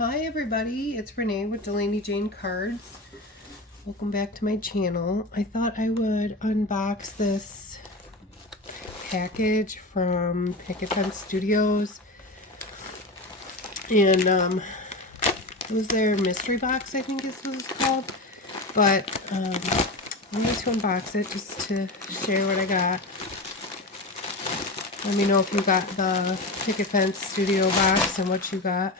Hi everybody, it's Renee with Delaney Jane Cards. Welcome back to my channel. I thought I would unbox this package from Picket Fence Studios. And it was their mystery box, I think is what it's called. But I'm going to unbox it just to share what I got. Let me know if you got the Picket Fence Studio box and what you got.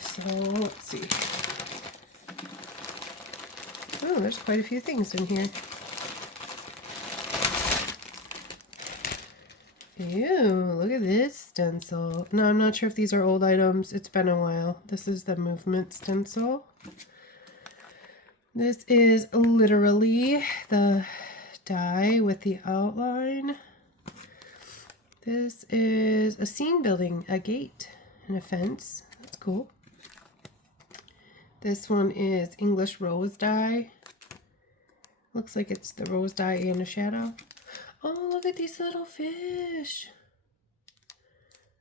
So let's see. Oh, there's quite a few things in here. Ew, look at this stencil. No, I'm not sure if these are old items. It's been a while. This is the movement stencil. This is literally the die with the outline. This is a scene building, a gate and a fence. That's cool. This one is English rose die. Looks like it's the rose die and a shadow. Oh, look at these little fish.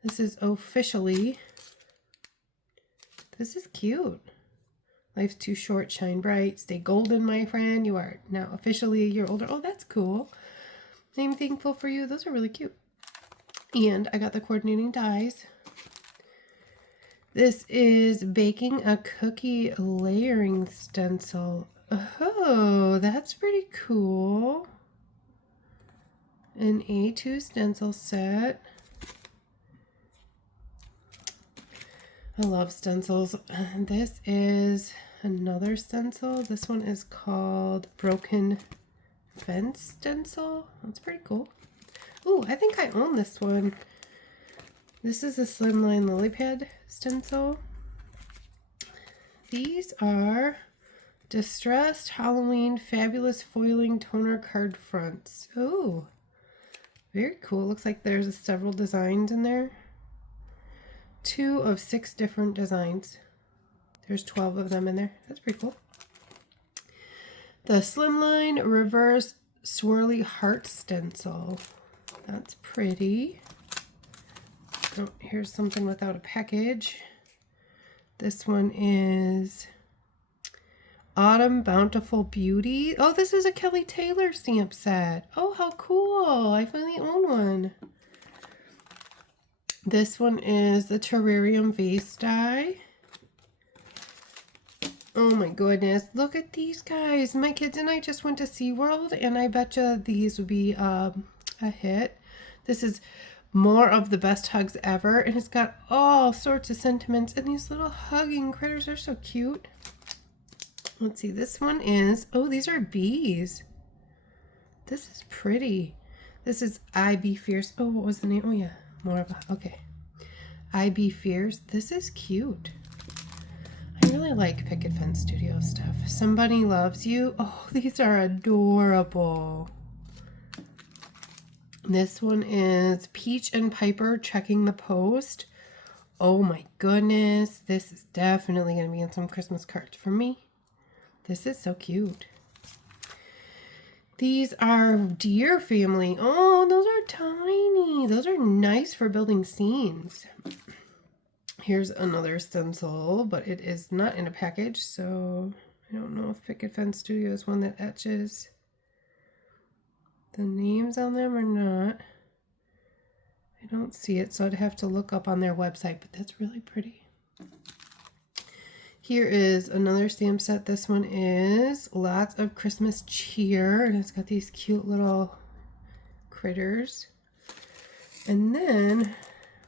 This is officially. This is cute. Life's too short, shine bright, stay golden, my friend. You are now officially a year older. Oh, that's cool. I'm thankful for you. Those are really cute. And I got the coordinating dies. This is baking a cookie layering stencil. Oh, that's pretty cool. An A2 stencil set. I love stencils. This is another stencil. This one is called Broken Fence Stencil. That's pretty cool. Ooh, I think I own this one. This is a slimline lily pad stencil. These are distressed Halloween fabulous foiling toner card fronts. Oh, very cool. Looks like there's several designs in there. 2 of 6 different designs. There's 12 of them in there. That's pretty cool. The slimline reverse swirly heart stencil. That's pretty. Oh, here's something without a package. This one is Autumn Bountiful Beauty. Oh, this is a Kelly Taylor stamp set. Oh, how cool. I finally own one. This one is the Terrarium Vase die. Oh my goodness. Look at these guys. My kids and I just went to SeaWorld, and I bet you these would be a hit. This is More of the Best Hugs Ever, and it's got all sorts of sentiments, and these little hugging critters are so cute. Let's see, this one is, oh, these are bees. This is pretty. This is I Be Fierce. Oh, what was the name? Oh yeah, more of a, okay. I Be Fierce. This is cute. I really like Picket Fence Studio stuff. Somebody Loves You. Oh, these are adorable. This one is Peach and Piper Checking the Post. Oh my goodness. This is definitely going to be in some Christmas cards for me. This is so cute. These are Deer Family. Oh, those are tiny. Those are nice for building scenes. Here's another stencil, but it is not in a package, so I don't know if Picket Fence Studio is one that etches the names on them or not. I don't see it, so I'd have to look up on their website, but that's really pretty. Here is another stamp set. This one is Lots of Christmas Cheer, and it's got these cute little critters. And then,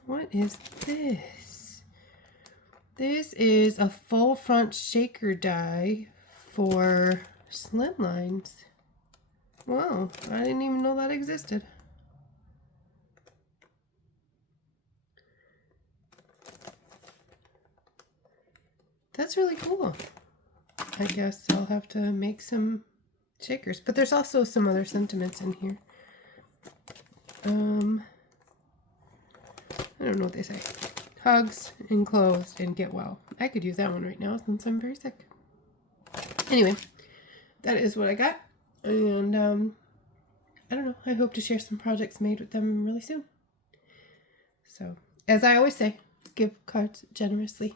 what is this? This is a full front shaker die for slimlines. Wow, I didn't even know that existed. That's really cool. I guess I'll have to make some shakers. But there's also some other sentiments in here. I don't know what they say. Hugs, enclosed, and get well. I could use that one right now since I'm very sick. Anyway, that is what I got. And I don't know. I hope to share some projects made with them really soon. So, as I always say, gift cards generously.